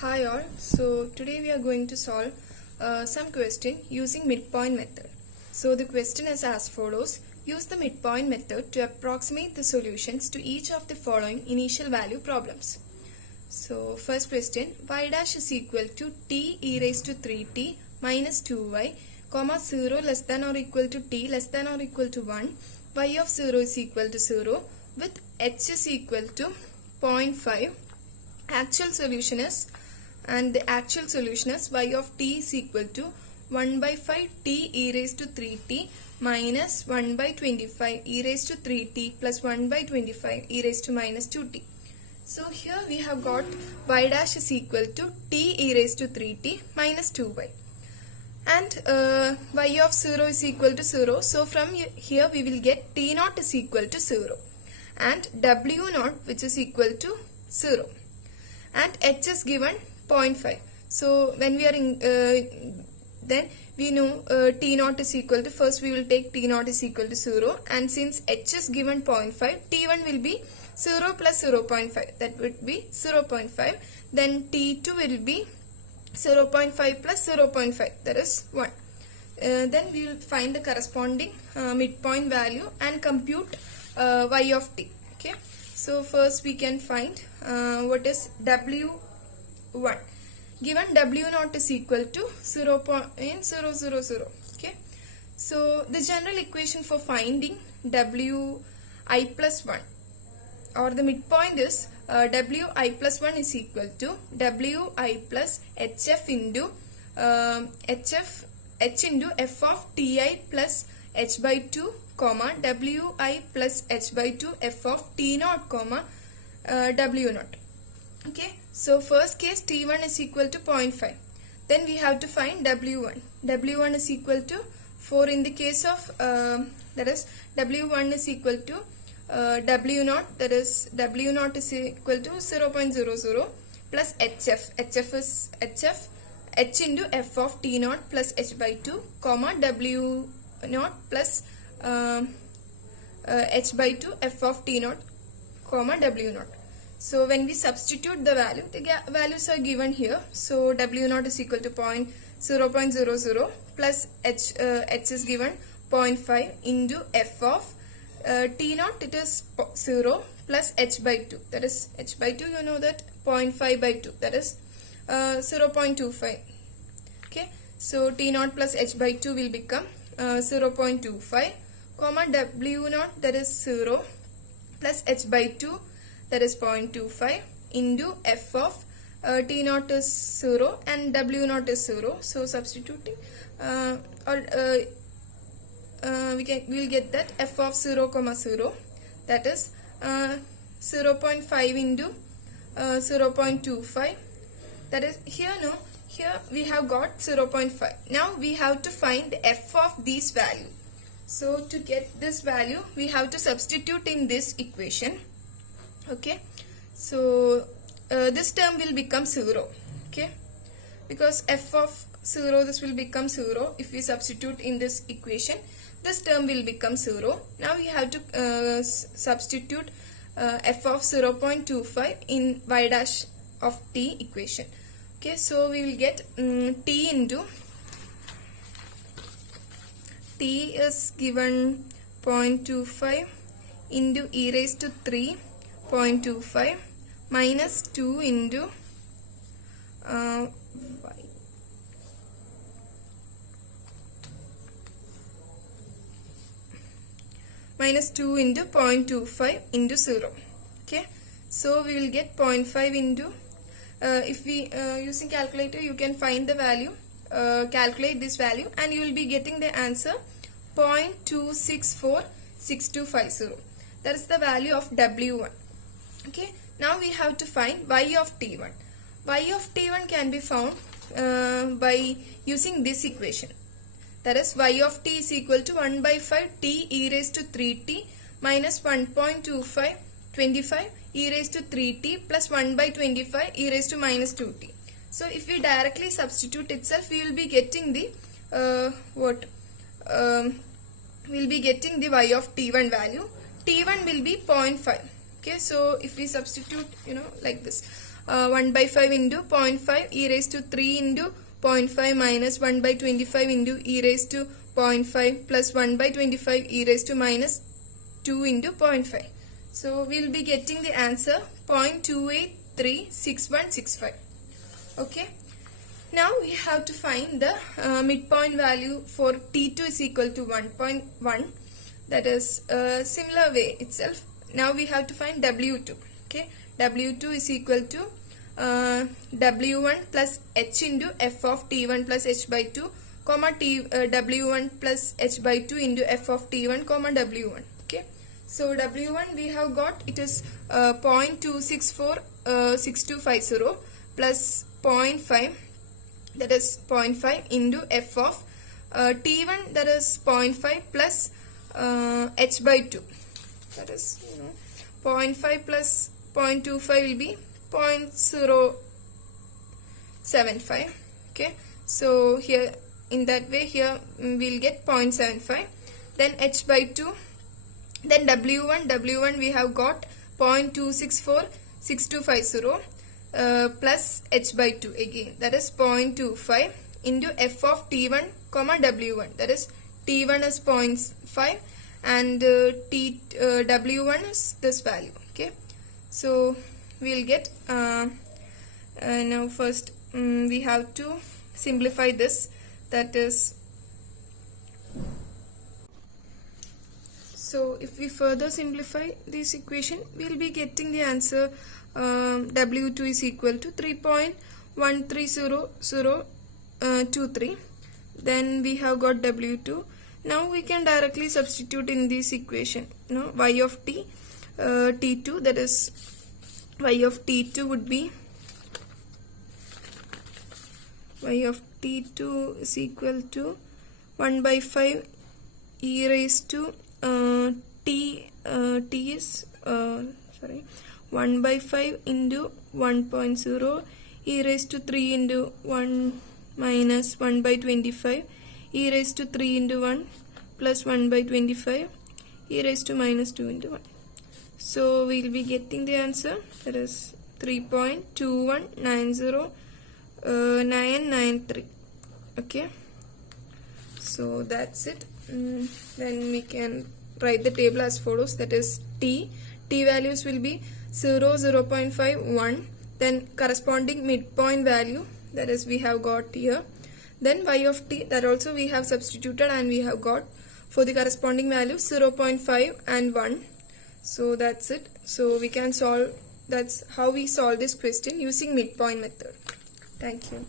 Hi all, so today we are going to solve some question using midpoint method. So the question is as follows. Use the midpoint method to approximate the solutions to each of the following initial value problems. So first question, y dash is equal to t e raised to 3t minus 2y, comma 0 less than or equal to t less than or equal to 1, y of 0 is equal to 0 with h is equal to 0.5. Actual solution is y of t is equal to 1 by 5 t e raised to 3t minus 1 by 25 e raised to 3t plus 1 by 25 e raised to minus 2t. So here we have got y dash is equal to t e raised to 3t minus 2y and y of 0 is equal to 0. So from here we will get t naught is equal to 0 and w naught which is equal to 0 and h is given 0.5. So when we are in then we know t naught is equal to, first we will take t naught is equal to 0 and since h is given 0.5, t1 will be 0 plus 0.5, that would be 0.5, then t2 will be 0.5 plus 0.5, that is 1. Then we will find the corresponding midpoint value and compute y of t. Okay, so first we can find what is w1. Given w naught is equal to 0.000. Okay, so the general equation for finding wi plus 1 or the midpoint is wi plus 1 is equal to wi plus hf into h into f of ti plus h by 2 comma wi plus h by 2 f of t naught comma w naught. Okay, so first case t1 is equal to 0.5. Then we have to find w1. w1 is equal to 4 in the case of that is w1 is equal to w naught, that is w naught is equal to 0.00 plus hf. hf is h into f of t naught plus h by 2 comma w naught plus h by 2 f of t naught comma w naught. So when we substitute the value, the values are given here. So w naught is equal to 0.00 plus h is given 0.5 into f of t naught, it is 0 plus h by 2, that is h by 2, you know that 0.5 by 2, that is 0.25. Okay, so t naught plus h by 2 will become 0.25 comma w naught, that is 0 plus h by 2, that is 0.25 into f of t naught is 0 and w naught is 0. So substituting we will get that f of 0 comma 0, that is 0.5 into 0.25, that is here we have got 0.5. Now we have to find the f of these value. So to get this value we have to substitute in this equation. Okay, so this term will become 0. Okay, because f of 0, this will become 0 if we substitute in this equation. This term will become 0. Now we have to substitute f of 0.25 in y dash of t equation. Okay, so we will get t into t is given 0.25 into e raised to 3 0.25 minus 2 into minus 2 into 0.25 into 0. Okay, so we will get 0.5 into if we using calculator you can find the value, calculate this value and you will be getting the answer 0.2646250. that is the value of w1. Okay, now we have to find y of t1. Y of t1 can be found by using this equation, that is y of t is equal to 1 by 5 t e raised to 3t minus 1.25 e raised to 3t plus 1 by 25 e raised to minus 2t. So if we directly substitute itself, we will be getting the we will be getting the y of t1 value. T1 will be 0.5. Okay, so if we substitute like this, 1 by 5 into 0.5 e raised to 3 into 0.5 minus 1 by 25 into e raised to 0.5 plus 1 by 25 e raised to minus 2 into 0.5. So we'll be getting the answer 0.2836165. Okay. Now we have to find the midpoint value for T2 is equal to 1.1. That is similar way itself. Now we have to find W2. Okay. W2 is equal to W1 plus H into F of T1 plus H by 2 comma W1 plus H by 2 into F of T1 comma W1. Okay. So W1 we have got it is 0.2646250 plus 0.5, that is 0.5 into F of T1, that is 0.5 plus H by 2, that is 0.5 plus 0.25 will be 0.075. Okay, so here in that way here we'll get 0.75, then H by 2, then W1 we have got 0.2646250 plus H by 2 again, that is 0.25 into F of T1 comma W1, that is T1 is 0.5 and W1 is this value. Okay, so we'll get now first we have to simplify this, that is, so if we further simplify this equation we'll be getting the answer W2 is equal to 3.130023. Then we have got W2. Now we can directly substitute in this equation. Y of t, T2, that is Y of T2 would be Y of T2 is equal to 1 by 5 e raised to t is 1 by 5 into 1.0 e raised to 3 into 1 minus 1 by 25 e raised to 3 into 1 plus 1 by 25 e raised to minus 2 into 1. So we'll be getting the answer, that is 3.2190993. Okay, so that's it. Then we can write the table as follows, that is t values will be 0, 0.5, 1, then corresponding midpoint value, that is we have got here, then y of t, that also we have substituted and we have got for the corresponding value 0.5 and 1. So that's it. So we can solve, that's how we solve this question using midpoint method. Thank you.